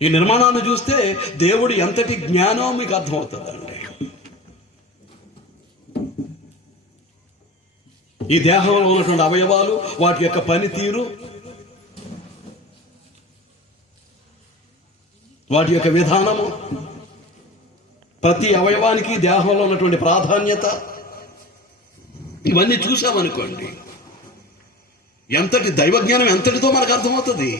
ఈ నిర్మాణాన్ని చూస్తే దేవుడు ఎంతటి జ్ఞానం మీకు అర్థమవుతుందండి. ఈ దేహంలో ఉన్నటువంటి అవయవాలు, వాటి యొక్క పనితీరు, వాటి యొక్క విధానము, ప్రతి అవయవానికి దేహంలో ఉన్నటువంటి ప్రాధాన్యత, ఇవన్నీ చూసామనుకోండి, ఎంతటి దైవజ్ఞానం ఎంతటితో మనకు అర్థమవుతుంది.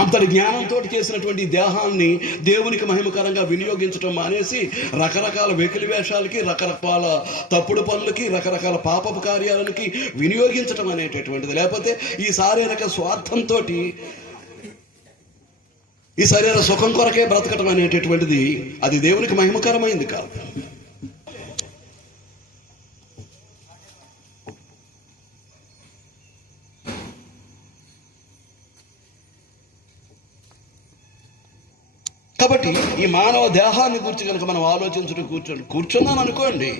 అంతటి జ్ఞానంతో చేసినటువంటి దేహాన్ని దేవునికి మహిమకరంగా వినియోగించడం మానేసి రకరకాల వెకిలి వేషాలకి, రకరకాల తప్పుడు పనులకి, రకరకాల పాపపు కార్యాలకి వినియోగించడం అనేటటువంటిది, లేకపోతే ఈ శారీరక స్వార్థంతో ఈ శరీర సుఖం కొరకే బ్రతకటం అనేటటువంటిది అది దేవునికి మహిమకరమైంది కాదు. కాబట్టి ఈ మానవ దేహాన్ని గురించి కనుక మనం ఆలోచించుటూ కూర్చున్నాను అనుకోండి,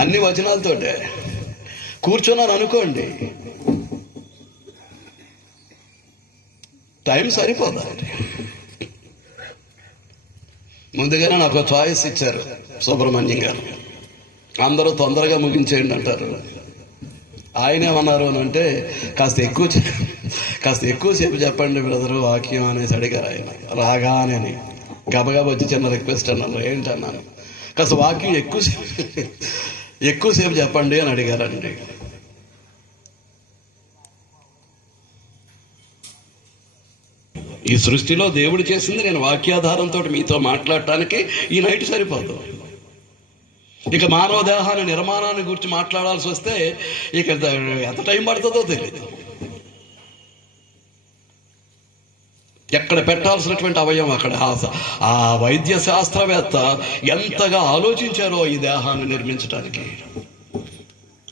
అన్ని వచనాలతోటే కూర్చున్నాను అనుకోండి, టైం సరిపోదండి. ముందుగానే నాకు చాయిస్ ఇచ్చారు సుబ్రహ్మణ్యం గారు, అందరూ తొందరగా ముగించేయండి అంటారు. ఆయన ఏమన్నారు అని అంటే, కాస్త ఎక్కువసేపు చెప్పండి బ్రదరు వాక్యం అనేసి అడిగారు. ఆయన రాగానే గబగబా వచ్చి చిన్న రిక్వెస్ట్ అన్నారు. ఏంటన్నాను, కాస్త వాక్యం ఎక్కువసేపు చెప్పండి అని అడిగారండి. ఈ సృష్టిలో దేవుడు చేసింది నేను వాక్యాధారంతో మీతో మాట్లాడటానికి ఈ నైట్ సరిపోదు. ఇక మానవ దేహాన్ని నిర్మాణాన్ని గురించి మాట్లాడాల్సి వస్తే ఇక ఎంత టైం పడుతుందో తెలియదు. ఎక్కడ పెట్టాల్సినటువంటి అవయవం అక్కడ ఆ వైద్య శాస్త్రవేత్త ఎంతగా ఆలోచించారో ఈ దేహాన్ని నిర్మించడానికి.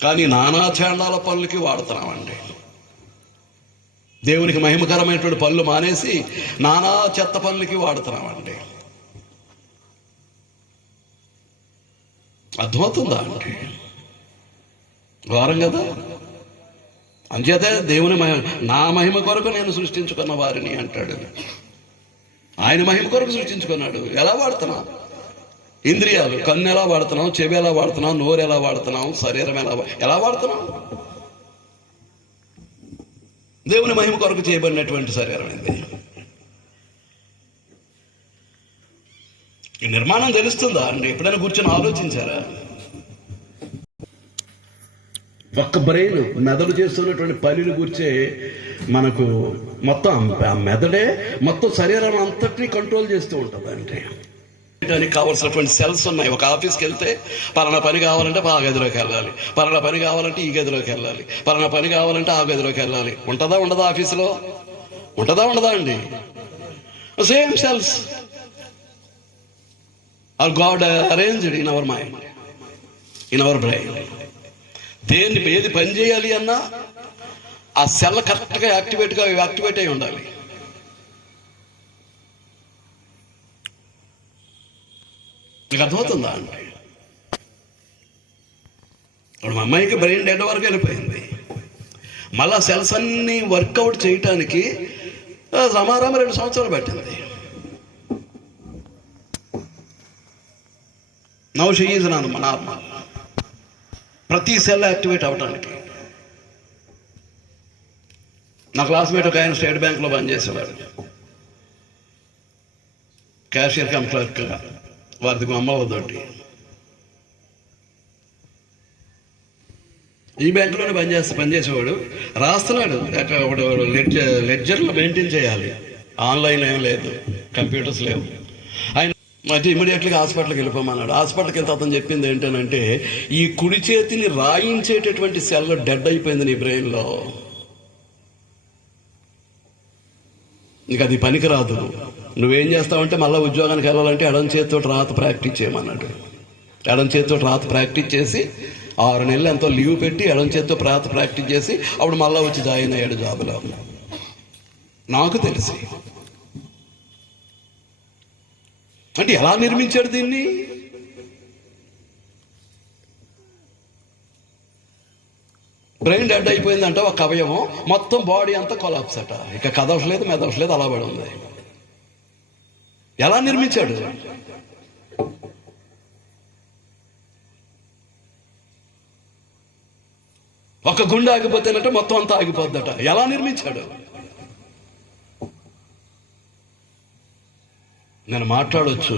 కానీ నానా చాండాల పనులకి వాడుతున్నామండి. దేవునికి మహిమకరమైనటువంటి పనులు మానేసి నానా చెత్త పనులకి వాడుతున్నామండి. అర్థమవుతుందా అండి? ఘోరం కదా. అంచేతే దేవుని నా మహిమ కొరకు నేను సృష్టించుకున్న వారిని అంటాడు. ఆయన మహిమ కొరకు సృష్టించుకున్నాడు. ఎలా వాడుతున్నాం? ఇంద్రియాలు, కన్ను ఎలా వాడుతున్నాం, చెవి ఎలా వాడుతున్నాం, నోరు ఎలా వాడుతున్నాం, శరీరం ఎలా వాడుతున్నాం? దేవుని మహిమ కొరకు చేయబడినటువంటి శరీరం ఇది. ఈ నిర్మాణం తెలుస్తుందా అండి? ఎప్పుడైనా కూర్చొని ఆలోచించారా? ఒక్క బ్రెయిన్ మెదడు చేస్తున్నటువంటి పనిని గురించే మనకు మొత్తం ఆ మెదడే మొత్తం శరీరం అంతటినీ కంట్రోల్ చేస్తూ ఉంటుంది. అంటే దానికి కావాల్సినటువంటి సెల్స్ ఉన్నాయి. ఒక ఆఫీస్కి వెళ్తే పలానా పని కావాలంటే ఆ గదిలోకి వెళ్ళాలి, పలానా పని కావాలంటే ఈ గదిలోకి వెళ్ళాలి, పలానా పని కావాలంటే ఆ గదిలోకి వెళ్ళాలి. ఉంటుందా ఉండదా? ఆఫీసులో ఉండదా అండి? Same cells are god arranged in our mind, in our brain. ఏది పని చేయాలి అన్నా ఆ సెల్ కరెక్ట్గా యాక్టివేట్ అయి ఉండాలి. మీకు అర్థమవుతుందా అండి? ఇప్పుడు మా అమ్మాయికి బ్రెయిన్ డెడ్ వరకు వెళ్ళిపోయింది. మళ్ళా సెల్స్ అన్నీ వర్కౌట్ చేయటానికి రమారామ 2 సంవత్సరాలు పట్టింది. Now she is normal. ప్రతి సెల్ యాక్టివేట్ అవ్వటానికి. నా క్లాస్మేట్ ఒక ఆయన స్టేట్ బ్యాంక్లో పనిచేసేవాడు, క్యాషియర్ కమ్ క్లర్క్గా. వారికి అమ్మ వద్దటి ఈ బ్యాంకులోనే పనిచేసేవాడు. రాస్తున్నాడు, లెడ్జర్లో మెయింటైన్ చేయాలి. ఆన్లైన్ ఏం లేదు, కంప్యూటర్స్ లేవు. ఆయన అంటే ఇమీడియట్గా హాస్పిటల్కి వెళ్ళిపోమన్నాడు. హాస్పిటల్కి వెళ్తే అతను చెప్పింది ఏంటంటే, ఈ కుడి చేతిని రాయించేటటువంటి సెల్ డెడ్ అయిపోయింది నీ బ్రెయిన్లో, ఇంక అది పనికిరాదు. నువ్వేం చేస్తావంటే మళ్ళీ ఉద్యోగానికి వెళ్ళాలంటే ఎడం చేతితో రాత ప్రాక్టీస్ చేయమన్నాడు. ఎడం చేతితో రాత ప్రాక్టీస్ చేసి 6 నెలలు ఎంతో లీవ్ పెట్టి ఎడం చేతితో రాత ప్రాక్టీస్ చేసి అప్పుడు మళ్ళీ వచ్చి జాయిన్ అయ్యాడు జాబులో. నాకు తెలిసి అంటే ఎలా నిర్మించాడు దీన్ని? బ్రెయిన్ డెడ్ అయిపోయిందంట ఒక అవయవం, మొత్తం బాడీ అంతా కొలాప్స్ అట. ఇక కదవట్లేదు, మెదవట్లేదు, అలా పడి ఉంది. ఎలా నిర్మించాడు? ఒక గుండె ఆగిపోతేనంటే మొత్తం అంతా ఆగిపోద్దట. ఎలా నిర్మించాడు? నేను మాట్లాడొచ్చు,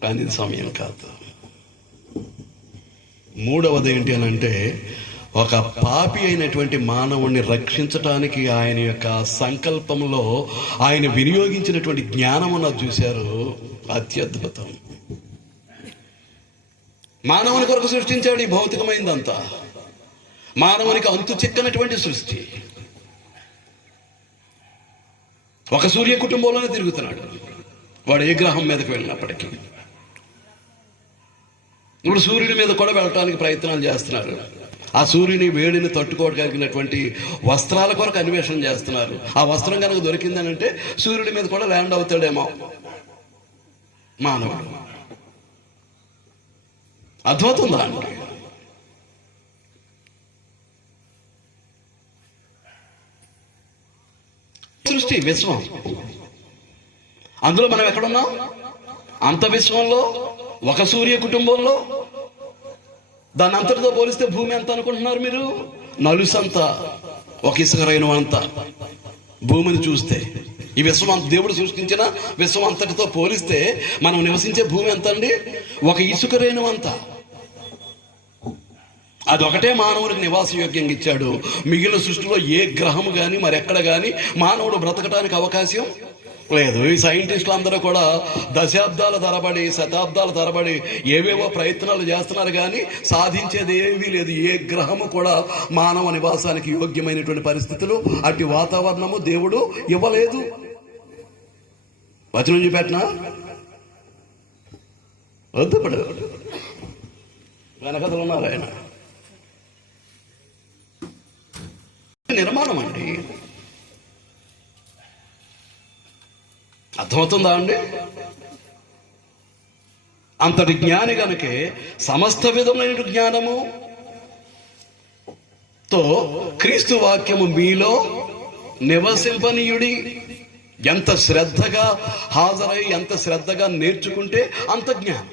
కానీ ఇది సమయం కాదు. మూడవది ఏంటి అని అంటే, ఒక పాపి అయినటువంటి మానవుణ్ణి రక్షించటానికి ఆయన యొక్క సంకల్పంలో ఆయన వినియోగించినటువంటి జ్ఞానం అన్నది చూశారు, అత్యద్భుతం. మానవుని కొరకు సృష్టించాడు ఈ భౌతికమైందంతా. మానవునికి అంతు చిక్కనటువంటి సృష్టి. ఒక సూర్య కుటుంబంలోనే తిరుగుతున్నాడు వాడు, ఏ గ్రహం మీదకి వెళ్ళినప్పటికీ. ఇప్పుడు సూర్యుడి మీద కూడా వెళ్ళటానికి ప్రయత్నాలు చేస్తున్నారు. ఆ సూర్యుని వేడిని తట్టుకోగలిగినటువంటి వస్త్రాల కొరకు అన్వేషణ చేస్తున్నారు. ఆ వస్త్రం కనుక దొరికిందని అంటే సూర్యుడి మీద కూడా ల్యాండ్ అవుతాడేమో మానవుడు. అద్భుతం దానికి. సృష్టి, విశ్వం, అందులో మనం ఎక్కడున్నాం? అంత విశ్వంలో, ఒక సూర్య కుటుంబంలో. దాని అంతటితో పోలిస్తే భూమి ఎంత అనుకుంటున్నారు మీరు? నలుసంత, ఒక ఇసుక రేణువు అంత భూమిని చూస్తే. ఈ విశ్వం దేవుడు సృష్టించిన విశ్వం అంతటితో పోలిస్తే మనం నివసించే భూమి ఎంత అండి? ఒక ఇసుక రేణువు అంత. అదొకటే మానవుడికి నివాసయోగ్యంగా ఇచ్చాడు. మిగిలిన సృష్టిలో ఏ గ్రహము కానీ మరెక్కడ కానీ మానవుడు బ్రతకటానికి అవకాశం లేదు. ఈ సైంటిస్టులు అందరూ కూడా దశాబ్దాల తరబడి, శతాబ్దాల తరబడి ఏవేవో ప్రయత్నాలు చేస్తున్నారు, కానీ సాధించేది ఏమీ లేదు. ఏ గ్రహము కూడా మానవ నివాసానికి యోగ్యమైనటువంటి పరిస్థితులు, అట్టి వాతావరణము దేవుడు ఇవ్వలేదు. వచనం చూపెట్టినా వద్దు. ఇప్పుడు వెనకథలు ఉన్నారు. ఆయన నిర్మాణం అండి. అర్థమవుతుందా అండి? అంతటి జ్ఞాని కనుకే సమస్త విధమైన జ్ఞానము తో క్రీస్తు వాక్యము మీలో నివసింపనీయుడి. ఎంత శ్రద్ధగా హాజరై, ఎంత శ్రద్ధగా నేర్చుకుంటే అంత జ్ఞానం.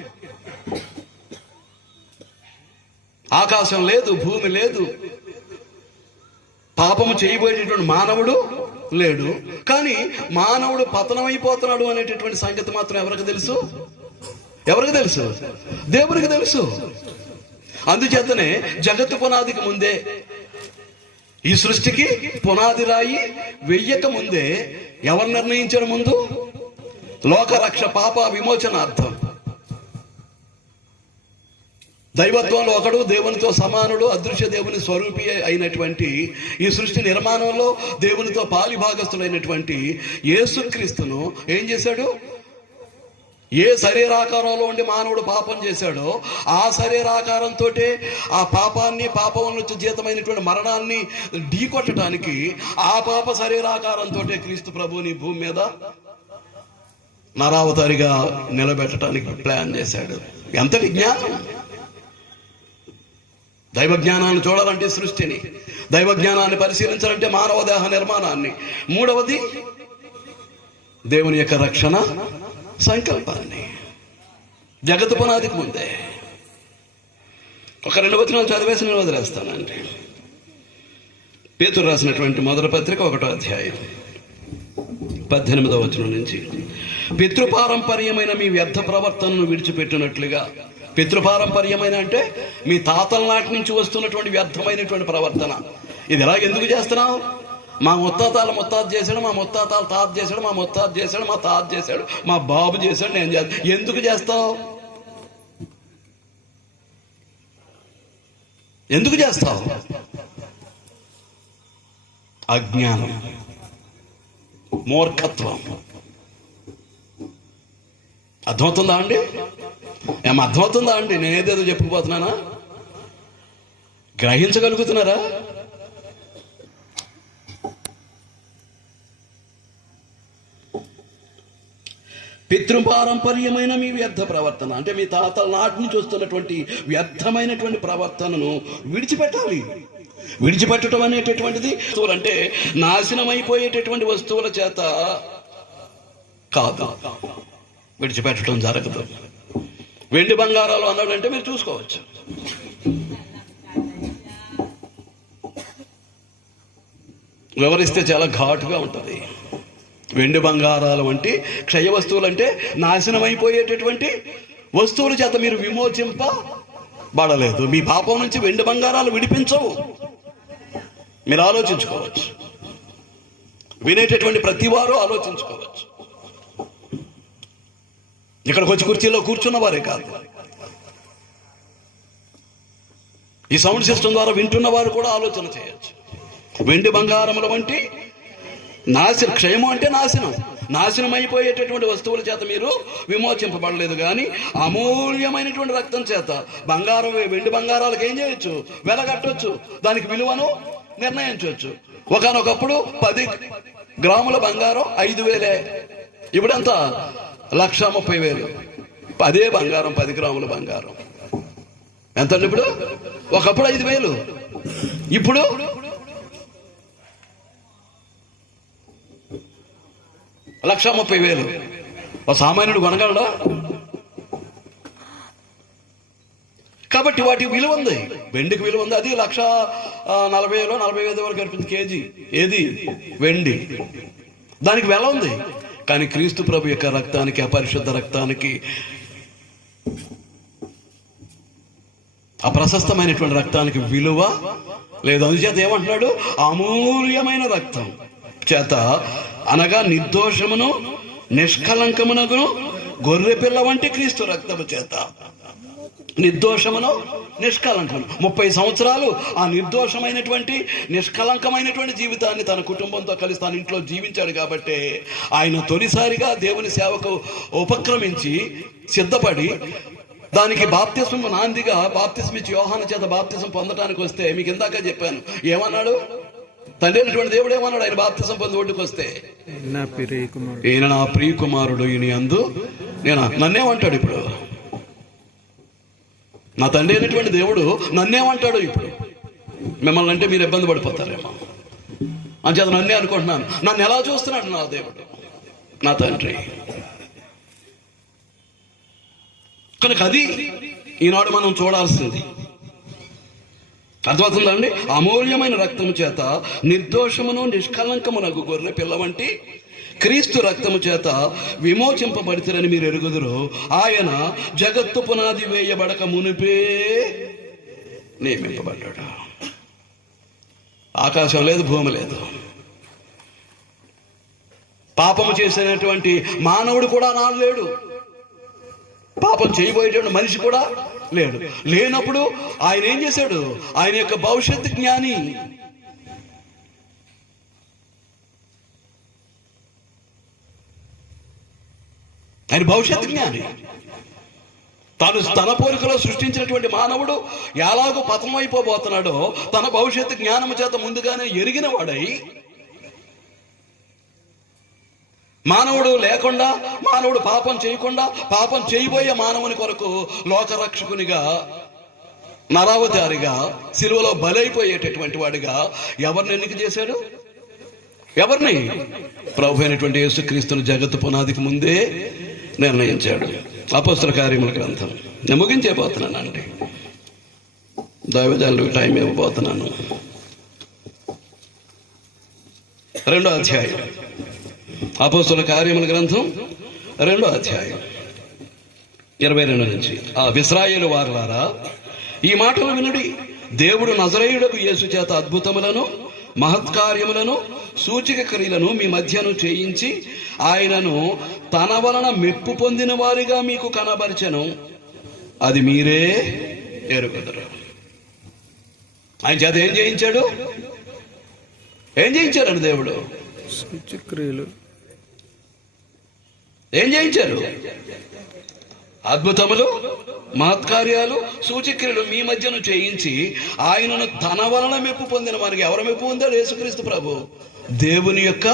ఆకాశం లేదు, భూమి లేదు, పాపము చేయబోయేటటువంటి మానవుడు లేడు, కానీ మానవుడు పతనమైపోతున్నాడు అనేటటువంటి సంగతి మాత్రం ఎవరికి తెలుసు? ఎవరికి తెలుసు? దేవునికి తెలుసు. అందుచేతనే జగత్తు పునాదికి ముందే, ఈ సృష్టికి పునాది రాయి వెయ్యక ముందే ఎవరు నిర్ణయించారు? ముందు లోకరక్ష, పాప విమోచనార్థం. దైవత్వంలో ఒకడు, దేవునితో సమానుడు, అదృశ్య దేవుని స్వరూపి అయినటువంటి ఈ సృష్టి నిర్మాణంలో దేవునితో పాలిభాగస్తుడైనటువంటి యేసుక్రీస్తును ఏం చేశాడు? ఏ శరీరాకారంలో ఉండి మానవుడు పాపం చేశాడో ఆ శరీరాకారంతో ఆ పాపాన్ని, పాపం నుంచి జీతమైనటువంటి మరణాన్ని ఢీకొట్టడానికి ఆ పాప శరీరాకారంతో క్రీస్తు ప్రభుని భూమి మీద నరావతారిగా నిలబెట్టడానికి ప్లాన్ చేశాడు. ఎంతటి జ్ఞానం! దైవ జ్ఞానాన్ని చూడాలంటే సృష్టిని, దైవ జ్ఞానాన్ని పరిశీలించాలంటే మానవ దేహ నిర్మాణాన్ని, మూడవది దేవుని యొక్క రక్షణ సంకల్పాన్ని. జగత్తు పునాదికి ముందే. ఒక 2 వచనాలు చదివేసి నేను వదిలేస్తానండి. పేతురు రాసినటువంటి మొదటి పత్రిక 1వ అధ్యాయం 18వ వచనం నుంచి, పితృపారంపర్యమైన మీ వ్యర్థ ప్రవర్తనను విడిచిపెట్టినట్లుగా. పితృపారంపర్యమైన అంటే మీ తాతల నాటి నుంచి వస్తున్నటువంటి వ్యర్థమైనటువంటి ప్రవర్తన. ఇది ఎలా ఎందుకు చేస్తున్నావు? మా ముత్తాతాల ముత్తాత చేశాడు, మా ముత్తాతాల తాత చేశాడు, మా ముత్తాత చేశాడు, మా తాత చేశాడు, మా బాబు చేశాడు, నేను చేస్తాను. ఎందుకు చేస్తావు? ఎందుకు చేస్తావు? అజ్ఞానం, మూర్ఖత్వం. అర్థమవుతుందా అండి? అర్థమవుతుందా అండి? నేనేదేదో చెప్పుకుపోతున్నానా? గ్రహించగలుగుతున్నారా? పితృపారంపర్యమైన మీ వ్యర్థ ప్రవర్తన అంటే మీ తాతల నాటి నుంచి వస్తున్నటువంటి వ్యర్థమైనటువంటి ప్రవర్తనను విడిచిపెట్టాలి. విడిచిపెట్టడం అనేటటువంటిది అంటే నాశనం అయిపోయేటటువంటి వస్తువుల చేత కాదు, విడిచిపెట్టడం జరగదు. వెండి బంగారాలు అన్నాడంటే మీరు చూసుకోవచ్చు. వివరిస్తే చాలా ఘాటుగా ఉంటుంది. వెండి బంగారాలు వంటి క్షయ వస్తువులు అంటే నాశనం అయిపోయేటటువంటి వస్తువుల చేత మీరు విమోచింపబడలేదు. మీ పాపం నుంచి వెండి బంగారాలు విడిపించవు. మీరు ఆలోచించుకోవచ్చు, వినేటటువంటి ప్రతి వారు ఆలోచించుకోవచ్చు. ఇక్కడికి వచ్చి కుర్చీలో కూర్చున్న వారే కాదు, ఈ సౌండ్ సిస్టమ్ ద్వారా వింటున్న వారు కూడా ఆలోచన చేయొచ్చు. వెండి బంగారముల వంటి నాశనం, క్షయము అంటే నాశనం అయిపోయేటటువంటి వస్తువుల చేత మీరు విమోచింపబడలేదు, కానీ అమూల్యమైనటువంటి రక్తం చేత బంగారం, వెండి బంగారాలకు ఏం చేయొచ్చు? వెలగట్టవచ్చు, దానికి విలువను నిర్ణయించవచ్చు. ఒకనొకప్పుడు 10 గ్రాముల బంగారం 5,000, ఇప్పుడంతా 1,30,000. అదే బంగారం 10 గ్రాముల బంగారం ఎంత అండి ఇప్పుడు? ఒకప్పుడు 5,000, ఇప్పుడు 1,30,000. ఒక సామాన్యుడు కొనగలడా? కాబట్టి వాటికి విలువ ఉంది, వెండికి విలువ ఉంది. అది 1,40,000 45,000 వరకు గడిపింది కేజీ. ఏది? వెండి. దానికి వెల ఉంది. కానీ క్రీస్తు ప్రభు యొక్క రక్తానికి, అపరిశుద్ధ రక్తానికి, అప్రశస్తమైనటువంటి రక్తానికి విలువ లేదు. అందుచేత ఏమంటున్నాడు? అమూల్యమైన రక్తం చేత, అనగా నిర్దోషమును నిష్కలంకమునకు గొర్రె పిల్ల వంటి క్రీస్తు రక్తము చేత, నిర్దోషమును నిష్కలంకము. 30 సంవత్సరాలు ఆ నిర్దోషమైనటువంటి నిష్కలంకమైనటువంటి జీవితాన్ని తన కుటుంబంతో కలిసి తన ఇంట్లో జీవించాడు. కాబట్టి ఆయన తొలిసారిగా దేవుని సేవకు ఉపక్రమించి సిద్ధపడి దానికి బాప్తిస్మం నాందిగా బాప్తిస్మ ఇచ్చి యోహాను చేత బాప్తిస్మం పొందడానికి వస్తే, మీకు ఇందాక చెప్పాను, ఏమన్నాడు? తండ్రి అయినటువంటి దేవుడు ఏమన్నాడు? ఆయన బాప్తిస్మం పొంది ఒడ్డుకు వస్తే, ఈయన నా ప్రియ కుమారుడు, ఈయన యందు నేను. నన్నేమంటాడు ఇప్పుడు? నా తండ్రి అయినటువంటి దేవుడు నన్నేమంటాడు ఇప్పుడు? మిమ్మల్ని అంటే మీరు ఇబ్బంది పడిపోతారేమో అంచేత నన్నే అనుకుంటున్నాను. నన్ను ఎలా చూస్తున్నాడు నా దేవుడు, నా తండ్రి? కనుక అది ఈనాడు మనం చూడాల్సింది. అర్థమవుతుందండి? అమూల్యమైన రక్తము చేత, నిర్దోషమును నిష్కలంకమునకు గొర్రె పిల్ల వంటి క్రీస్తు రక్తము చేత విమోచింపబడితేరని మీరు ఎరుగుదురు. ఆయన జగత్తు పునాది వేయబడక మునిపే నియమింపబడ్డాడు. ఆకాశం లేదు, భూమి లేదు. పాపము చేసినటువంటి మానవుడు కూడా నాడు లేడు, పాపం చేయబోయేటువంటి మనిషి కూడా లేడు. లేనప్పుడు ఆయన ఏం చేశాడు? ఆయన యొక్క భవిష్యత్తు జ్ఞాని. ఆయన భవిష్యత్తు జ్ఞాని. తాను తన పోలికలో సృష్టించినటువంటి మానవుడు ఎలాగో పతనమైపోబోతున్నాడో తన భవిష్యత్తు జ్ఞానము చేత ముందుగానే ఎరిగిన వాడై, మానవుడు లేకుండా, మానవుడు పాపం చేయకుండా, పాపం చేయబోయే మానవుని కొరకు లోకరక్షకునిగా, నరావతారిగా, సిలువలో బలైపోయేటటువంటి వాడిగా ఎవరిని ఎన్నిక చేశాడు? ఎవరిని? ప్రభు అయినటువంటి యేసుక్రీస్తును జగత్తు పునాదికి ముందే నిర్ణయించాడు. అపోస్తల కార్యముల గ్రంథం నేను ముగించేపోతున్నానండి, దైవజనులకు టైం ఇవ్వబోతున్నాను. 2వ అధ్యాయం, అపోస్తల కార్యముల గ్రంథం 2వ అధ్యాయం 22 నుంచి. ఇశ్రాయేలు వారులారా, ఈ మాటలు వినుడి. దేవుడు నజరేయుడకు యేసు చేత అద్భుతములను, మహత్కార్యములను, సూచక క్రియలను మీ మధ్యను చేయించి ఆయనను తన వలన మెప్పు పొందిన వారిగా మీకు కనబరిచెను. అది మీరే ఎరుగుదురు. ఆయన చేత ఏం చేయించాడు? ఏం చేయించారండి దేవుడు? సూచక్రియలు. ఏం చేయించారు? అద్భుతములు, మహత్కార్యాలు, సూచక్రియలు మీ మధ్యను చేయించి ఆయనను తన వలన మెప్పు పొందిన వారికి. ఎవరు మెప్పు పొందాడు? యేసుక్రీస్తు ప్రభు, దేవుని యొక్క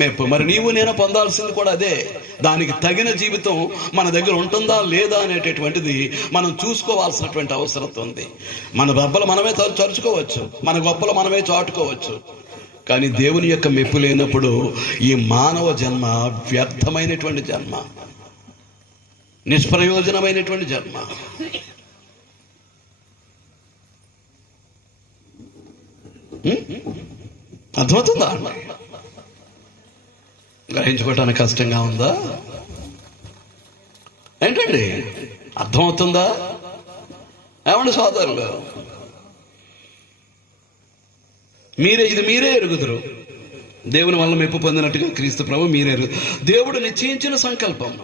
మెప్పు. మరి నీవు నేను పొందాల్సింది కూడా అదే. దానికి తగిన జీవితం మన దగ్గర ఉంటుందా లేదా అనేటటువంటిది మనం చూసుకోవాల్సినటువంటి అవసరం ఉంది. మన గొప్పలు మనమే చరుచుకోవచ్చు, మన గొప్పలు మనమే చాటుకోవచ్చు, కానీ దేవుని యొక్క మెప్పు లేనప్పుడు ఈ మానవ జన్మ వ్యర్థమైనటువంటి జన్మ, నిష్ప్రయోజనమైనటువంటి జన్మ. అర్థమవుతుందా? గ్రహించుకోవటానికి కష్టంగా ఉందా ఏంటండి? అర్థమవుతుందా? ఏమండి సోదరులు, మీరే ఎరుగుదురు. దేవుని వల్ల మెప్పు పొందినట్టుగా క్రీస్తు ప్రభు మీరే దేవుడు నిశ్చయించిన సంకల్పం.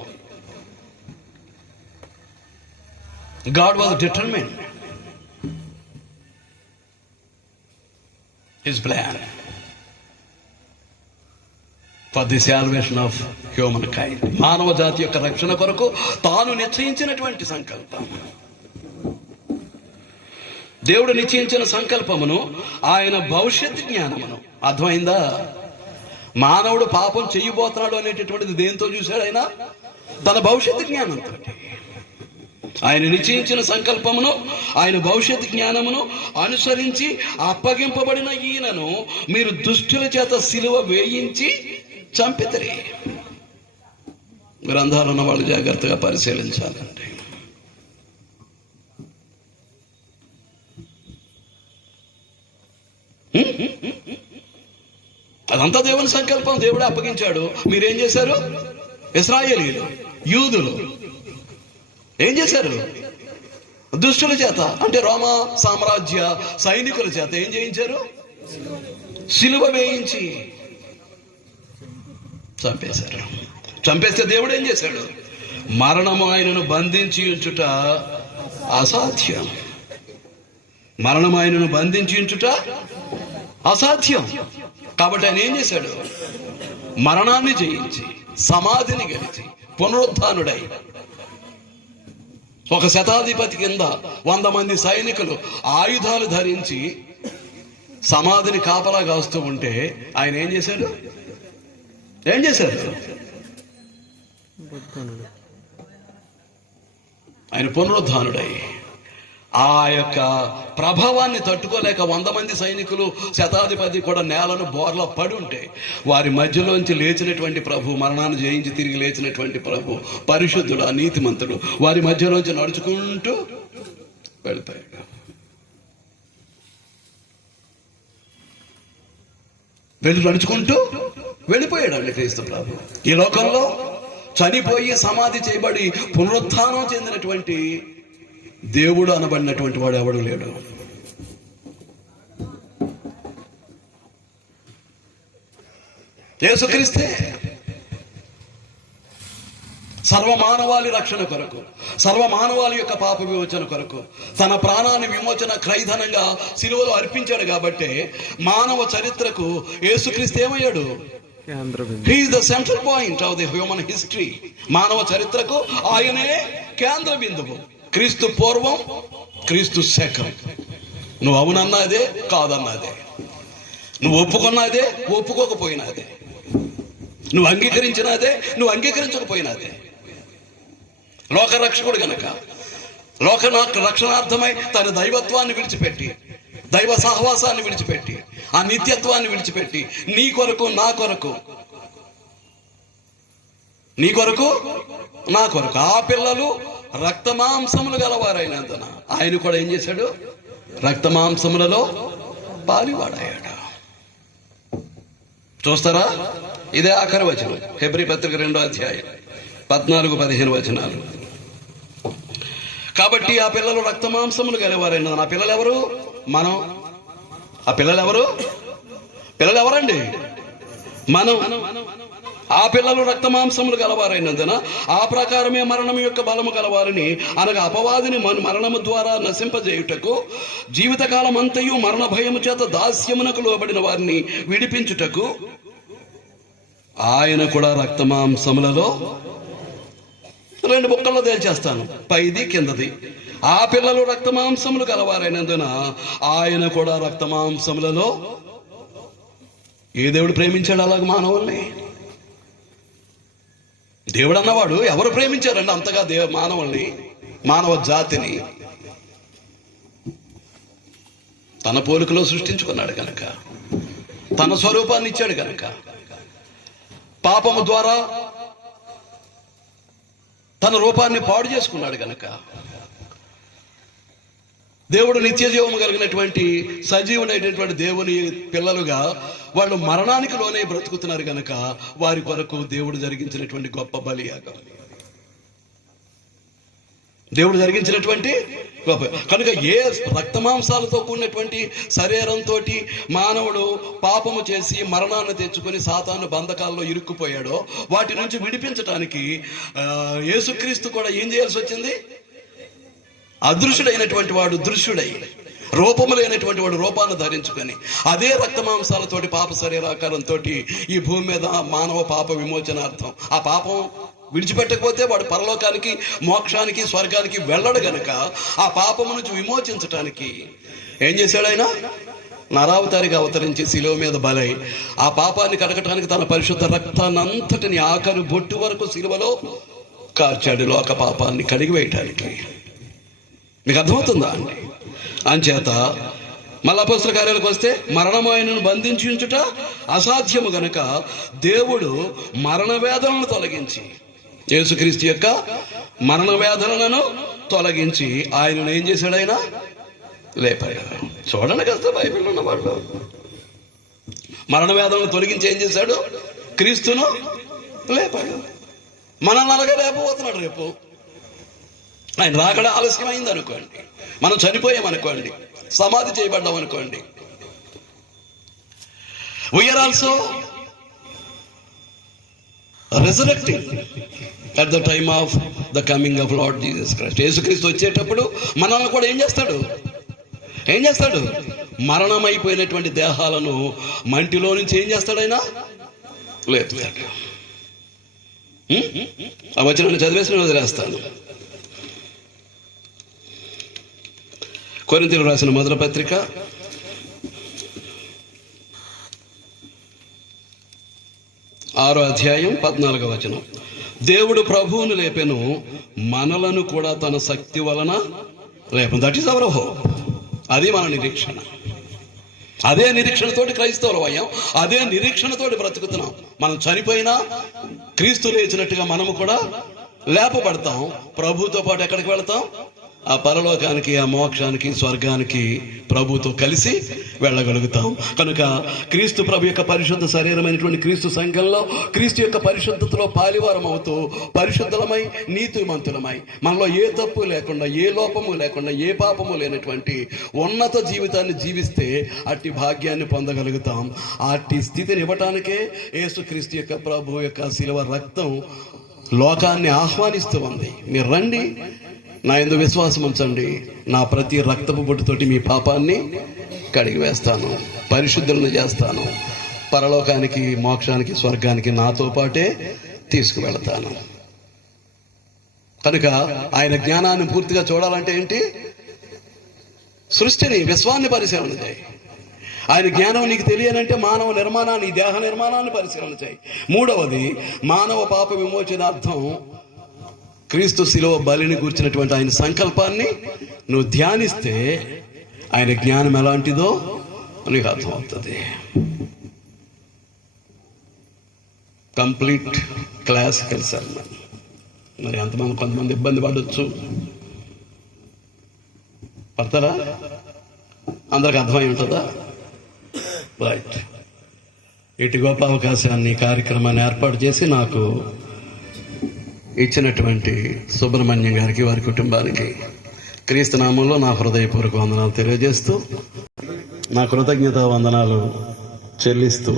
God was determined his plan for the salvation of humankind. మానవ జాతి యొక్క రక్షణ కొరకు తాను నిశ్చయించినటువంటి సంకల్పం. దేవుడు నిశ్చయించిన సంకల్పమును, ఆయన భవిష్యత్ జ్ఞానమును. అర్థమైందా? మానవుడు పాపం చెయ్యబోతున్నాడు అనేటటువంటిది దేంతో చూశాడు? ఆయన తన భవిష్యత్ జ్ఞానంతో. ఆయన నిశ్చయించిన సంకల్పమును, ఆయన భవిష్యత్ జ్ఞానమును అనుసరించి అప్పగింపబడిన ఈయనను మీరు దుష్టుల చేత సిలువ వేయించి చంపితరి. గ్రంథాలు ఉన్న వాళ్ళు జాగ్రత్తగా పరిశీలించాలండి. అదంతా దేవుని సంకల్పం. దేవుడే అప్పగించాడు. మీరేం చేశారు? ఇశ్రాయేలీయులు, యూదులు ఏం చేశారు? దుష్టుల చేత, అంటే రోమా సామ్రాజ్య సైనికుల చేత ఏం చేయించారు? సిలువ వేయించి చంపేశారు. చంపేస్తే దేవుడు ఏం చేశాడు? మరణము ఆయనను బంధించి ఉంచుట అసాధ్యం. మరణం ఆయనను బంధించి ఉంచుట అసాధ్యం. కాబట్టి ఆయన ఏం చేశాడు? మరణాన్ని జయించి, సమాధిని గెలిచి, పునరుత్థానుడై ఒక శతాధిపతి కింద 100 మంది సైనికులు ఆయుధాలు ధరించి సమాధిని కాపలా కాస్తూ ఉంటే ఆయన ఏం చేశాడు? ఆయన పునరుద్ధానుడై ఆ యొక్క ప్రభావాన్ని తట్టుకోలేక 100 మంది సైనికులు, శతాధిపతి కూడా నేలను బోర్లా పడి ఉంటే వారి మధ్యలోంచి లేచినటువంటి ప్రభు, మరణాన్ని జయించి తిరిగి లేచినటువంటి ప్రభు, పరిశుద్ధుడు, నీతిమంతుడు, వారి మధ్యలోంచి నడుచుకుంటూ వెళ్ళిపోయాడు. నడుచుకుంటూ వెళ్ళిపోయాడు క్రీస్తు ప్రభు. ఈ లోకంలో చనిపోయి సమాధి చేయబడి పునరుత్థానం చెందినటువంటి దేవుడు అనబడినటువంటి వాడు ఎవడు లేడు. యేసుక్రీస్తే సర్వమానవాళి రక్షణ కొరకు, సర్వమానవాళి యొక్క పాప విమోచన కొరకు తన ప్రాణాన్ని విమోచన క్రయధనంగా సిలువలో అర్పించాడు. కాబట్టి మానవ చరిత్రకు యేసుక్రీస్తు ఏమయ్యాడు? He is the central point of the human history. మానవ చరిత్రకు ఆయనే కేంద్ర బిందువు. క్రీస్తు పూర్వం, క్రీస్తు శకం. నువ్వు అవునన్నదే, కాదన్నదే, నువ్వు ఒప్పుకున్నదే, ఒప్పుకోకపోయినదే, నువ్వు అంగీకరించినదే, నువ్వు అంగీకరించకపోయినదే. లోకరక్షకుడు గనక లోక రక్షణార్థమై తన దైవత్వాన్ని విడిచిపెట్టి, దైవ సహవాసాన్ని విడిచిపెట్టి, ఆ నిత్యత్వాన్ని విడిచిపెట్టి నీ కొరకు, నా కొరకు, నీ కొరకు, నా కొరకు ఆ పిల్లలు రక్తమాంసములు గలవారైనందున ఆయన కూడా ఏం చేశాడు? రక్తమాంసములలో పాలివాడయ్యాడు. చూస్తారా? ఇదే ఆఖరి వచనం, హెబ్రీ పత్రిక 2వ అధ్యాయం 14-15 వచనాలు. కాబట్టి ఆ పిల్లలు రక్తమాంసములు గలవారైనందున. ఆ పిల్లలు ఎవరు? మనం. ఆ పిల్లలు ఎవరు? పిల్లలు ఎవరండి? మనం. ఆ పిల్లలు రక్తమాంసములు గలవారైనందున ఆ ప్రకారమే మరణం యొక్క బలము గలవారిని, అనగా అపవాదిని మరణము ద్వారా నశింపజేయుటకు, జీవితకాలం అంతయు మరణ భయము చేత దాస్యమునకు లోబడిన వారిని విడిపించుటకు ఆయన కూడా రక్తమాంసములలో, 2 బుక్కల్లో తేల్చేస్తాను, పైది కిందది. ఆ పిల్లలు రక్తమాంసములు గలవారైనందున ఆయన కూడా రక్తమాంసములలో ఏ దేవుడు ప్రేమించాడు అలాగ మానవుల్ని? దేవుడు అన్నవాడు ఎవరు ప్రేమించారండి అంతగా మానవుల్ని, మానవ జాతిని? తన పోలికలో సృష్టించుకున్నాడు కనుక, తన స్వరూపాన్ని ఇచ్చాడు కనుక, పాపము ద్వారా తన రూపాన్ని పాడు చేసుకున్నాడు కనుక, దేవుడు నిత్య జీవము కలిగినటువంటి సజీవుడైనటువంటి దేవుని పిల్లలుగా వాళ్ళు మరణానికి లోనే బ్రతుకుతున్నారు కనుక వారి కొరకు దేవుడు జరిగించినటువంటి గొప్ప బలియాగం, దేవుడు జరిగించినటువంటి గొప్ప. కనుక ఏ రక్తమాంసాలతో కూడినటువంటి శరీరంతో మానవుడు పాపము చేసి మరణాన్ని తెచ్చుకొని సాతాను బంధకాల్లో ఇరుక్కుపోయాడో వాటి నుంచి విడిపించడానికి యేసుక్రీస్తు కూడా ఏం చేయాల్సి వచ్చింది? అదృశ్యుడైనటువంటి వాడు దృశ్యుడై, రూపము లేనటువంటి వాడు రూపాన్ని ధరించుకొని అదే రక్తమాంసాలతోటి పాప శరీరాకారంతో ఈ భూమి మీద మానవ పాప విమోచనార్థం, ఆ పాపం విడిచిపెట్టకపోతే వాడు పరలోకానికి, మోక్షానికి, స్వర్గానికి వెళ్ళడు గనుక ఆ పాపము నుంచి విమోచించటానికి ఏం చేశాడు ఆయన? నరావతారిగా అవతరించి శిలువ మీద బలై ఆ పాపాన్ని కడగటానికి తన పరిశుద్ధ రక్తాన్ని అంతటిని ఆఖరు బొట్టు వరకు శిలువలో కార్చాడు, లోక పాపాన్ని కడిగి వేయటానికి. మీకు అర్థమవుతుందా అండి? అంచేత మళ్ళీ అపోస్తల కార్యాలకు వస్తే మరణము ఆయనను బంధించి ఉంచుట అసాధ్యము గనుక దేవుడు మరణ వేదనలను తొలగించి, యేసుక్రీస్తు యొక్క మరణ వేదనలను తొలగించి ఆయనను ఏం చేశాడు? ఆయన లేపాడు. చూడండి కదా బైబిల్లో ఉన్న వాళ్ళు మరణ వేదనను తొలగించి ఏం చేశాడు? క్రీస్తును లేపాడు. మనల్ని అలాగే లేపబోతున్నాడు. రేపు ఆయన రాకడ ఆలస్యమైంది అనుకోండి, మనం చనిపోయామనుకోండి, సమాధి చేయబడ్డాం అనుకోండి, we are also resurrecting at the time of the coming of Lord Jesus Christ. యేసుక్రీస్తు వచ్చేటప్పుడు మనల్ని కూడా ఏం చేస్తాడు? మరణమైపోయినటువంటి దేహాలను మంటిలో నుంచి ఏం చేస్తాడు? ఆయన లేపుతాడు. ఆ వచనాన్ని చదివేసి వదిలేస్తాను. కొరింథీయులకు రాసిన మొదటి పత్రిక 6వ అధ్యాయం 14వ వచనం. దేవుడు ప్రభువును లేపెను, మనలను కూడా తన శక్తి వలన లేపెను. That is our hope. అది మన నిరీక్షణ. అదే నిరీక్షణతోటి క్రైస్తవులు అయ్యాం, అదే నిరీక్షణతోటి బ్రతుకుతున్నాం. మనం చనిపోయినా క్రీస్తు లేచినట్టుగా మనము కూడా లేపబడతాం. ప్రభుతో పాటు ఎక్కడికి వెళతాం? ఆ పరలోకానికి, ఆ మోక్షానికి, స్వర్గానికి ప్రభుతో కలిసి వెళ్ళగలుగుతాం. కనుక క్రీస్తు ప్రభు యొక్క పరిశుద్ధ శరీరమైనటువంటి క్రీస్తు సంఘంలో క్రీస్తు యొక్క పరిశుద్ధతలో పాలివారం అవుతూ పరిశుద్ధులమై, నీతిమంతులమై, మనలో ఏ తప్పు లేకుండా, ఏ లోపము లేకుండా, ఏ పాపము లేనటువంటి ఉన్నత జీవితాన్ని జీవిస్తే అట్టి భాగ్యాన్ని పొందగలుగుతాం. అట్టి స్థితిని ఇవ్వటానికే యేసుక్రీస్తు యొక్క ప్రభు యొక్క శిలువ రక్తం లోకాన్ని ఆహ్వానిస్తూ ఉంది. మీరు రండి, నా యందు విశ్వాసం ఉంచండి, నా ప్రతి రక్తపు బొట్టుతోటి మీ పాపాన్ని కడిగి వేస్తాను, పరిశుద్ధులను చేస్తాను, పరలోకానికి, మోక్షానికి, స్వర్గానికి నాతో పాటే తీసుకువెళతాను. కనుక ఆయన జ్ఞానాన్ని పూర్తిగా చూడాలంటే ఏంటి? సృష్టిని, విశ్వాన్ని పరిశీలన చేయి. ఆయన జ్ఞానం నీకు తెలియనంటే మానవ నిర్మాణాన్ని, దేహ నిర్మాణాన్ని పరిశీలన చేయి. మూడవది, మానవ పాప విమోచనార్థం క్రీస్తు శిలువ బలిని కూర్చున్నటువంటి ఆయన సంకల్పాన్ని నువ్వు ధ్యానిస్తే ఆయన జ్ఞానం ఎలాంటిదో నీకు అర్థమవుతుంది. Complete classical sermon. మరి ఎంతమంది, కొంతమంది ఇబ్బంది పడవచ్చు, పడతారా? అందరికి అర్థమై ఉంటుందా? రైట్. ఇటు గొప్ప అవకాశాన్ని, కార్యక్రమాన్ని ఏర్పాటు చేసి నాకు ఇచ్చినటువంటి సుబ్రహ్మణ్యం గారికి, వారి కుటుంబానికి క్రీస్తు నామంలో నా హృదయపూర్వక వందనాలు తెలియజేస్తూ, నా కృతజ్ఞతా వందనాలు చెల్లిస్తూ,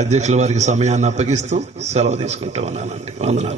అధ్యక్షుల వారికి సమయాన్ని అప్పగిస్తూ సెలవు తీసుకుంటూ ఉన్నానండి. వందనాలు.